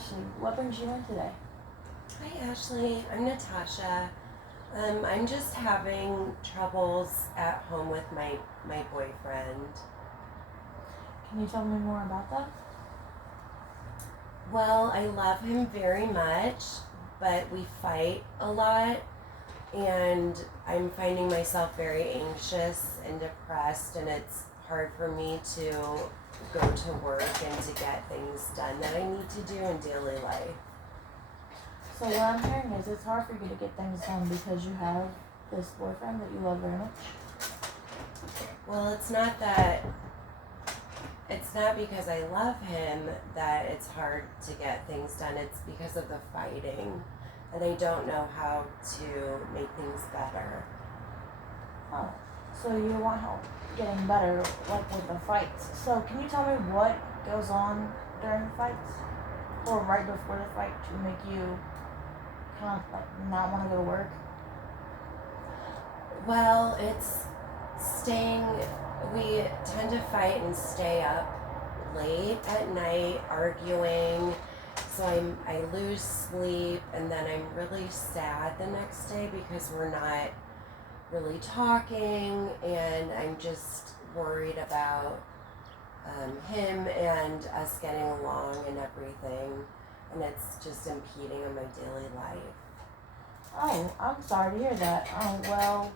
Ashley. What brings you in today? Hi Ashley, I'm Natasha. I'm just having troubles at home with my boyfriend. Can you tell me more about that? Well, I love him very much, but we fight a lot, and I'm finding myself very anxious and depressed, and it's hard for me to go to work and to get things done that I need to do in daily life. So what I'm hearing is it's hard for you to get things done because you have this boyfriend that you love very much. Well, it's not because I love him that it's hard to get things done. It's because of the fighting, and I don't know how to make things better. Oh, so you want help getting better, like with the fights. So can you tell me what goes on during the fights, or right before the fight to make you kind of like not want to go to work? Well, we tend to fight and stay up late at night arguing, so I lose sleep, and then I'm really sad the next day because we're not really talking, and I'm just worried about him and us getting along and everything, and it's just impeding on my daily life. Oh, I'm sorry to hear that. Well,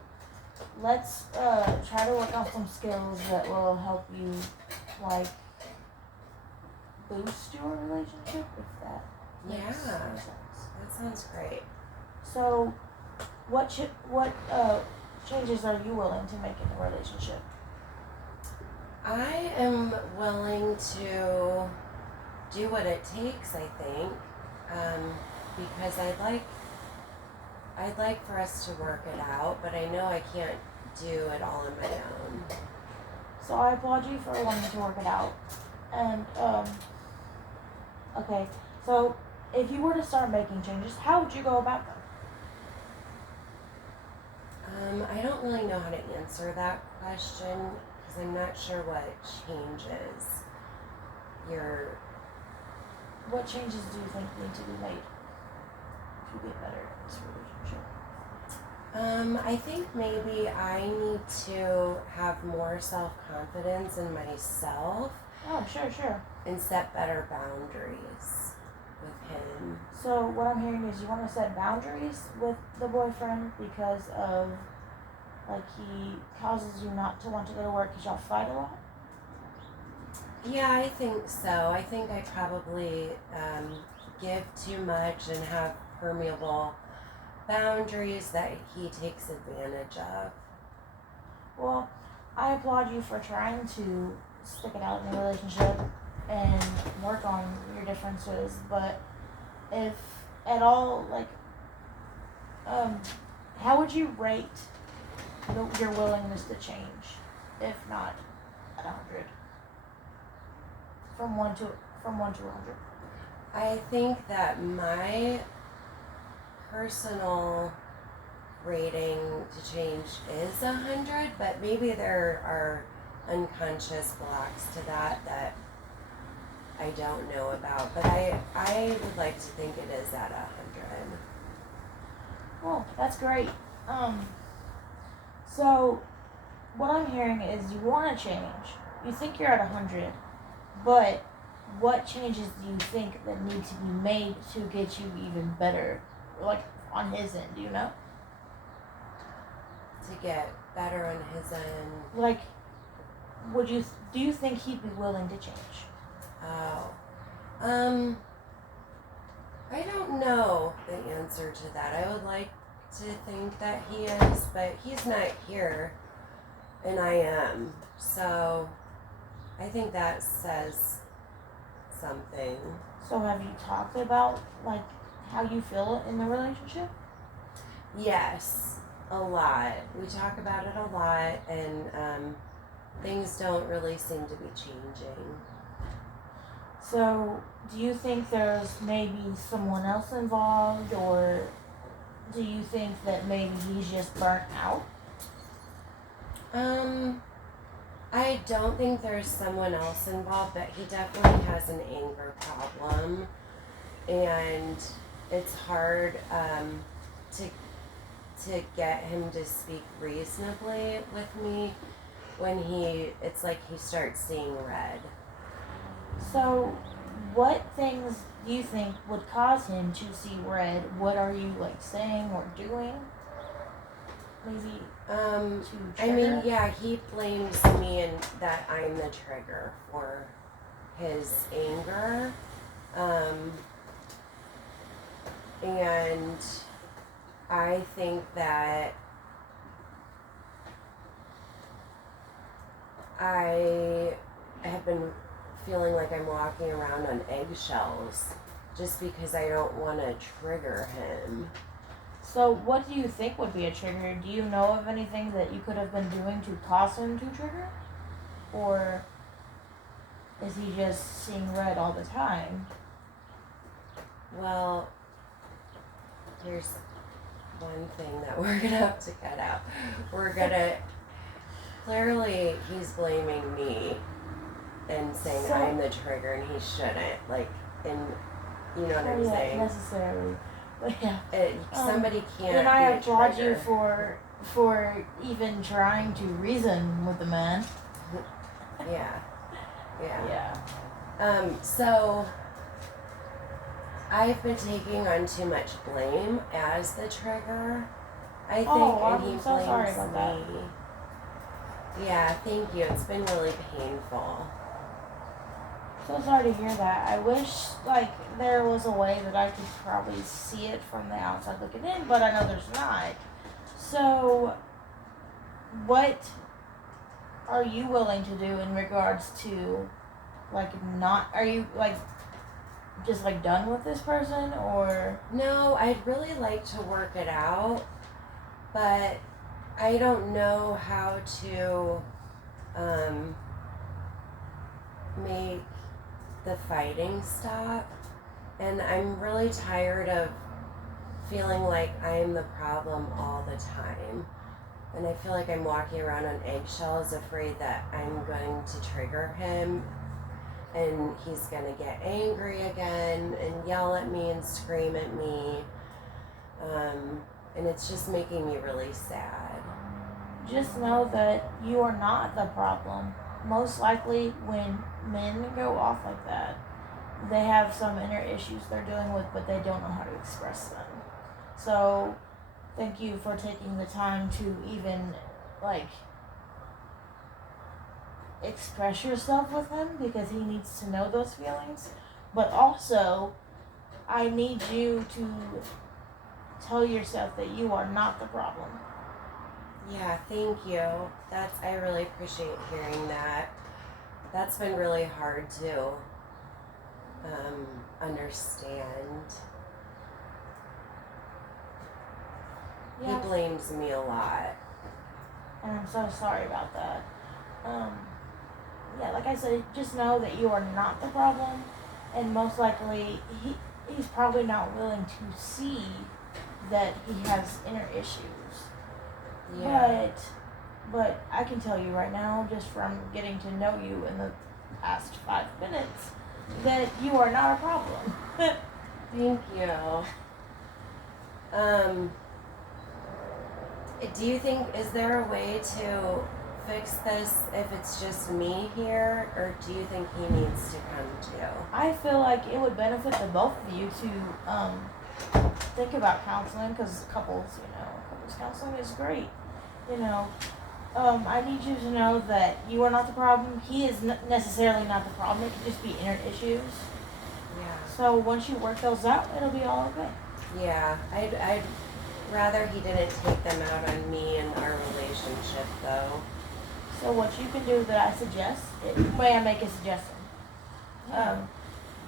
let's try to work on some skills that will help you, like, boost your relationship, if that makes sense. That sounds great. So, what changes are you willing to make in the relationship? I am willing to do what it takes, I think, because I'd like for us to work it out, but I know I can't do it all on my own. So I applaud you for wanting to work it out. And, okay, so if you were to start making changes, how would you go about them? I don't really know how to answer that question because I'm not sure what changes What changes do you think need to be made to get better in this relationship? I think maybe I need to have more self-confidence in myself. Oh, sure. And set better boundaries with him. So what I'm hearing is you want to set boundaries with the boyfriend because of, like, he causes you not to want to go to work because y'all fight a lot? Yeah, I think so. I think I probably give too much and have permeable boundaries that he takes advantage of. Well, I applaud you for trying to stick it out in a relationship and work on your differences, but if at all, like, how would you rate your willingness to change, if not at 100? From 1 to 100. I think that my personal rating to change is 100, but maybe there are unconscious blocks to that I don't know about. But I would like to think it is at 100. Well, that's great. So what I'm hearing is you want to change. You think you're at 100, but what changes do you think that need to be made to get you even better, like on his end? Do you know? To get better on his end. Like, do you think he'd be willing to change? Oh, I don't know the answer to that. I would like to think that he is, but he's not here, and I am. So I think that says something. So have you talked about, like, how you feel in the relationship? Yes, a lot. We talk about it a lot, and things don't really seem to be changing. So do you think there's maybe someone else involved, or do you think that maybe he's just burnt out? I don't think there's someone else involved, but he definitely has an anger problem. and it's hard to get him to speak reasonably with me when it's like he starts seeing red. So, what things do you think would cause him to see red? What are you like saying or doing? Maybe to I mean, trigger? yeah, he blames me and that I'm the trigger for his anger. And I think that I have been feeling like I'm walking around on eggshells just because I don't want to trigger him. So, what do you think would be a trigger? Do you know of anything that you could have been doing to cause him to trigger? Or is he just seeing red all the time? Well, here's one thing that we're gonna have to cut out. Clearly he's blaming me and saying I'm the trigger and he shouldn't. Like, and you know what I'm saying? Necessarily. But yeah. Somebody can't. And I be a applaud trigger. you for even trying to reason with the man. Yeah. Yeah. So I've been taking on too much blame as the trigger, I think, and he I'm so blames sorry about that. me. Yeah, thank you. It's been really painful. So sorry to hear that. I wish like there was a way that I could probably see it from the outside looking in, but I know there's not. So what are you willing to do in regards to like not are you like just like done with this person or No, I'd really like to work it out, but I don't know how to make the fighting stop, and I'm really tired of feeling like I'm the problem all the time, and I feel like I'm walking around on eggshells, afraid that I'm going to trigger him and he's gonna get angry again and yell at me and scream at me, and it's just making me really sad. just know that you are not the problem. Most likely when men go off like that, they have some inner issues they're dealing with, but they don't know how to express them. So thank you for taking the time to even like express yourself with him because he needs to know those feelings. But also, I need you to tell yourself that you are not the problem. Yeah, thank you. I really appreciate hearing that. That's been really hard to understand. Yeah. He blames me a lot. And I'm so sorry about that. Yeah, like I said, just know that you are not the problem, and most likely he's probably not willing to see that he has inner issues. Yeah. But I can tell you right now, just from getting to know you in the past 5 minutes, that you are not a problem. Thank you. Do you think, is there a way to fix this if it's just me here, or do you think he needs to come too? I feel like it would benefit the both of you to think about counseling, because couples counseling is great. I need you to know that you are not the problem. He is necessarily not the problem. It could just be inner issues. Yeah. So once you work those out, it'll be all okay. Yeah, I'd rather he didn't take them out on me and our relationship, though. So what you can do that I suggest, may I make a suggestion? Yeah.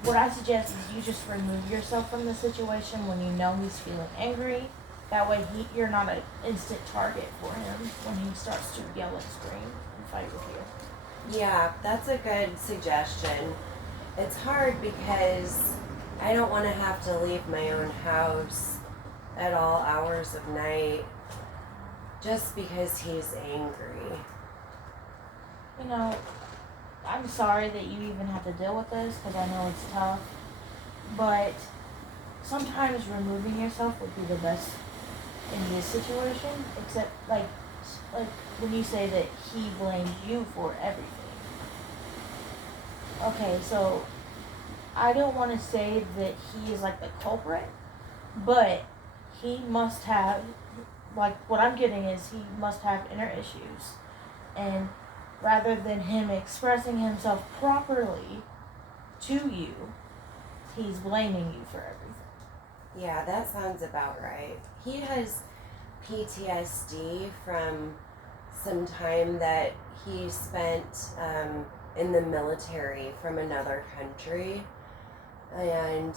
What I suggest is you just remove yourself from the situation when you know he's feeling angry. That way you're not an instant target for him when he starts to yell and scream and fight with you. Yeah, that's a good suggestion. It's hard because I don't want to have to leave my own house at all hours of night just because he's angry. I'm sorry that you even have to deal with this because I know it's tough. But sometimes removing yourself would be the best in this situation, except like when you say that he blamed you for everything. Okay, so I don't want to say that he is like the culprit, but he must have, like, what I'm getting is he must have inner issues, and rather than him expressing himself properly to you, he's blaming you for everything. Yeah, that sounds about right. He has PTSD from some time that he spent in the military from another country, and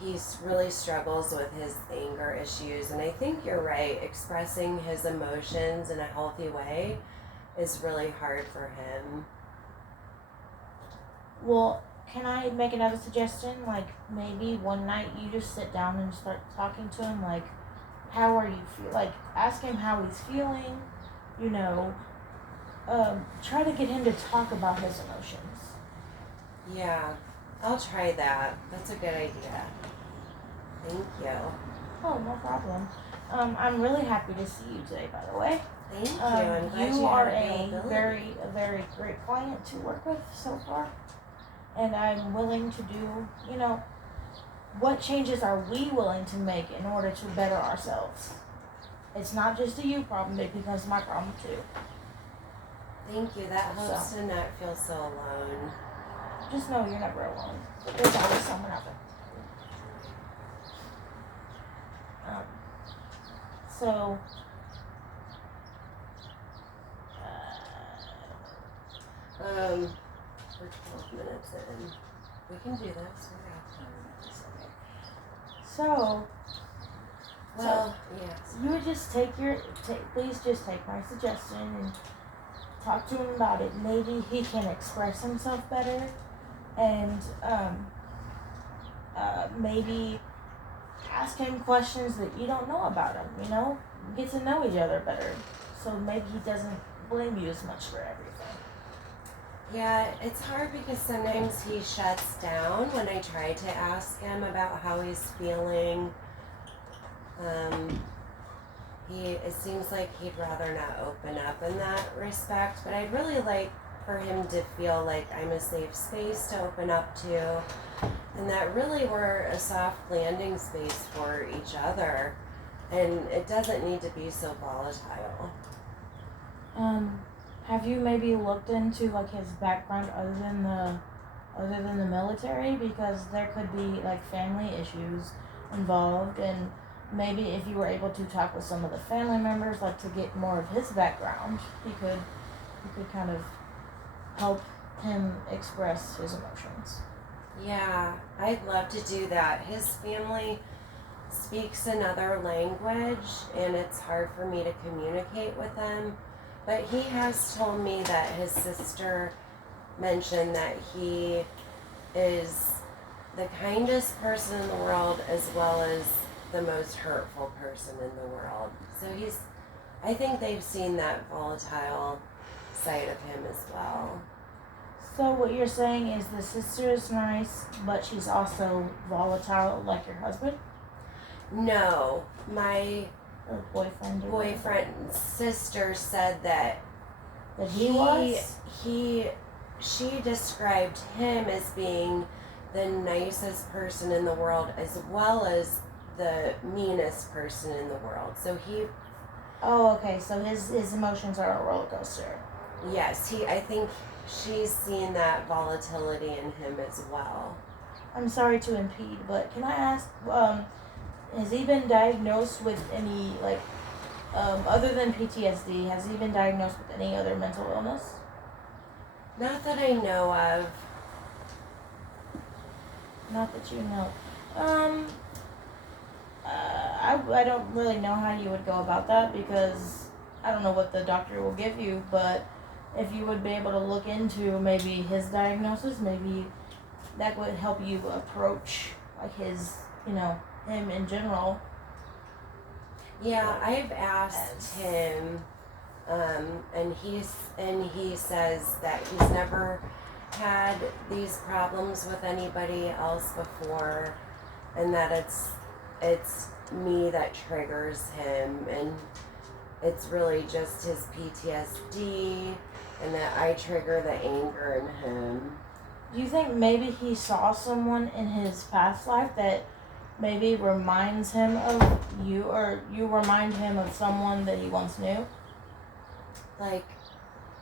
he really struggles with his anger issues. And I think you're right, expressing his emotions in a healthy way is really hard for him. Well, can I make another suggestion? Like, maybe one night you just sit down and start talking to him, like, how are you feel? Like, ask him how he's feeling, you know, try to get him to talk about his emotions. Yeah, I'll try that. That's a good idea. Thank you. Oh, no problem. I'm really happy to see you today, by the way. Thank you. I'm glad You you are had a availability. very great client to work with so far. And I'm willing to do, you know, what changes are we willing to make in order to better ourselves? It's not just a you problem, it becomes my problem too. Thank you. That helps to not feel so alone. Just know you're never alone. There's always someone out there. So, We're 12 minutes in. We can do this. We're at 10 minutes. Okay. so Well, yes. you would just please just take my suggestion and talk to him about it. Maybe he can express himself better, and maybe ask him questions that you don't know about him. You know, get to know each other better, so maybe he doesn't blame you as much for everything. Yeah, it's hard because sometimes he shuts down when I try to ask him about how he's feeling. It seems like he'd rather not open up in that respect, but I'd really like for him to feel like I'm a safe space to open up to, and that really we're a soft landing space for each other, and it doesn't need to be so volatile. Have you maybe looked into like his background other than the military? Because there could be like family issues involved, and maybe if you were able to talk with some of the family members, like to get more of his background, you could kind of help him express his emotions. Yeah, I'd love to do that. His family speaks another language, and it's hard for me to communicate with them. But he has told me that his sister mentioned that he is the kindest person in the world as well as the most hurtful person in the world. So I think they've seen that volatile side of him as well. So what you're saying is the sister is nice, but she's also volatile like your husband? No, my Or boyfriend? Or boyfriend's sister said that he was? she described him as being the nicest person in the world as well as the meanest person in the world. So Oh, okay. So his emotions are a roller coaster. yes, I think she's seen that volatility in him as well. I'm sorry to impede, but can I ask, has he been diagnosed with any, like, other than PTSD, has he been diagnosed with any other mental illness? Not that I know of. Not that you know. I don't really know how you would go about that because I don't know what the doctor will give you, but if you would be able to look into maybe his diagnosis, maybe that would help you approach like his, him in general. Yeah, I've asked him, and he says that he's never had these problems with anybody else before, and that it's it's me that triggers him, and it's really just his PTSD, and that I trigger the anger in him. Do you think maybe he saw someone in his past life that maybe reminds him of you, or you remind him of someone that he once knew? Like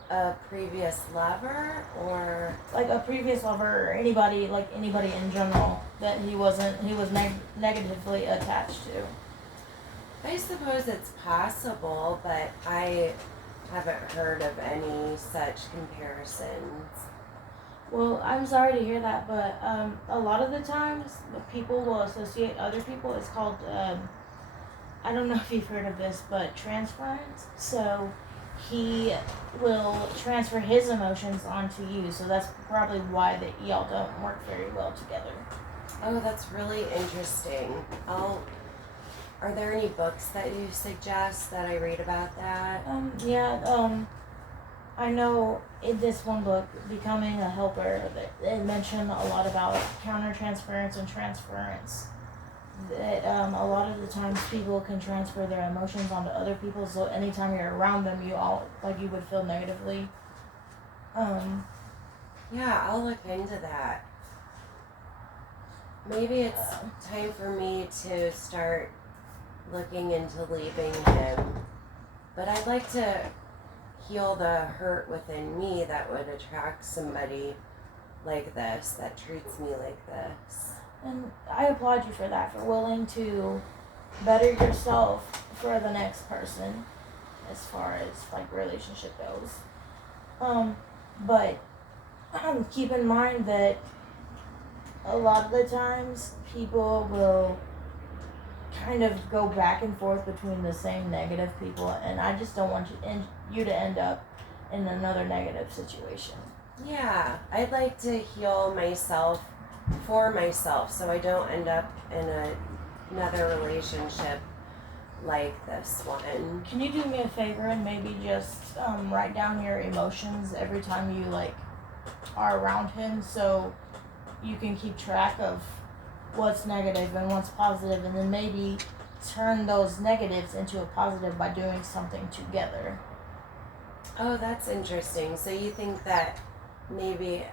a previous lover, or Like a previous lover, or anybody, like anybody in general that he was negatively attached to. I suppose it's possible, but I haven't heard of any such comparisons. Well, I'm sorry to hear that, but a lot of the times people will associate other people. It's called, I don't know if you've heard of this, but transference. So he will transfer his emotions onto you. So that's probably why that y'all don't work very well together. Oh, that's really interesting. Are there any books that you suggest that I read about that? I know in this one book, Becoming a Helper, they mention a lot about countertransference and transference. That a lot of the times people can transfer their emotions onto other people, so anytime you're around them, you would feel negatively. Yeah, I'll look into that. Maybe it's time for me to start looking into leaving him. But I'd like to heal the hurt within me that would attract somebody like this, that treats me like this. And I applaud you for that, for willing to better yourself for the next person, as far as like relationship goes. But keep in mind that a lot of the times people will kind of go back and forth between the same negative people, and I just don't want you to end up in another negative situation. Yeah, I'd like to heal myself for myself so I don't end up in another relationship like this one. Can you do me a favor and maybe just write down your emotions every time you are around him, so you can keep track of what's negative and what's positive, and then maybe turn those negatives into a positive by doing something together. Oh, that's interesting. So you think that maybe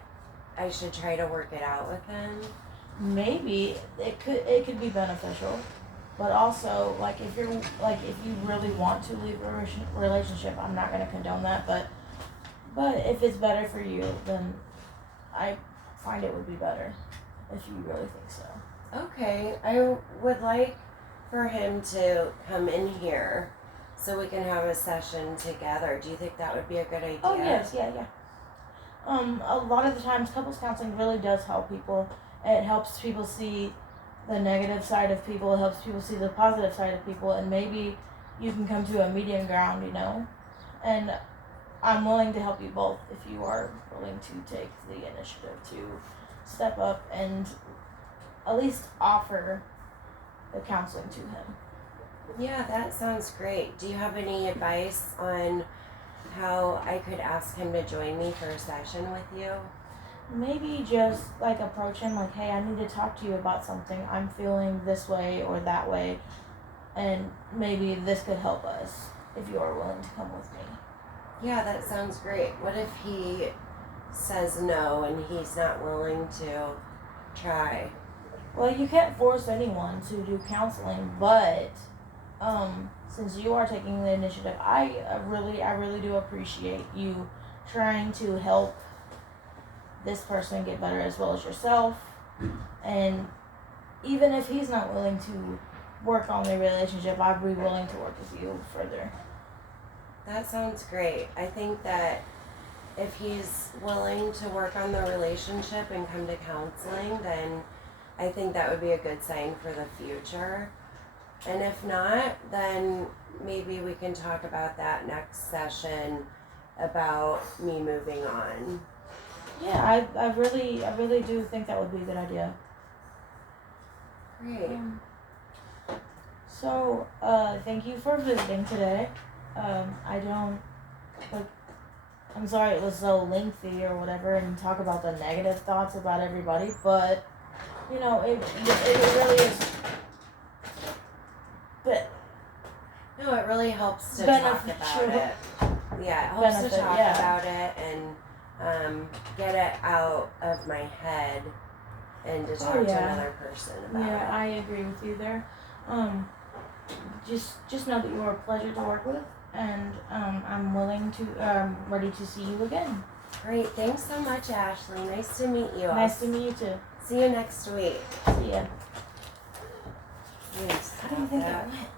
I should try to work it out with him? Maybe it could be beneficial, but also if you really want to leave a relationship, I'm not gonna condone that, but if it's better for you, then I find it would be better if you really think so. Okay, I would like for him to come in here so we can have a session together. Do you think that would be a good idea? Oh yes, yeah. A lot of the times couples counseling really does help people. It helps people see the negative side of people, it helps people see the positive side of people, and maybe you can come to a medium ground, and I'm willing to help you both if you are willing to take the initiative to step up and at least offer the counseling to him. Yeah, that sounds great. Do you have any advice on how I could ask him to join me for a session with you? Maybe just approach him hey, I need to talk to you about something. I'm feeling this way or that way, and maybe this could help us if you are willing to come with me. Yeah, that sounds great. What if he says no and he's not willing to try? Well, you can't force anyone to do counseling, but since you are taking the initiative, I really do appreciate you trying to help this person get better as well as yourself. And even if he's not willing to work on the relationship, I'd be willing to work with you further. That sounds great. I think that if he's willing to work on the relationship and come to counseling, then I think that would be a good sign for the future. And if not, then maybe we can talk about that next session about me moving on. Yeah, I really do think that would be a good idea. Great. So, thank you for visiting today. I'm sorry it was so lengthy or whatever, and talk about the negative thoughts about everybody, but, it really is No, it really helps to talk about it. Yeah, it helps to talk about it and get it out of my head and to talk to another person about it. Yeah, I agree with you there. Just know that you are a pleasure to work with, and I'm ready to see you again. Great, thanks so much, Ashley. Nice to meet you. Nice to meet you too. See you next week. See ya. Yes. How do you think that went?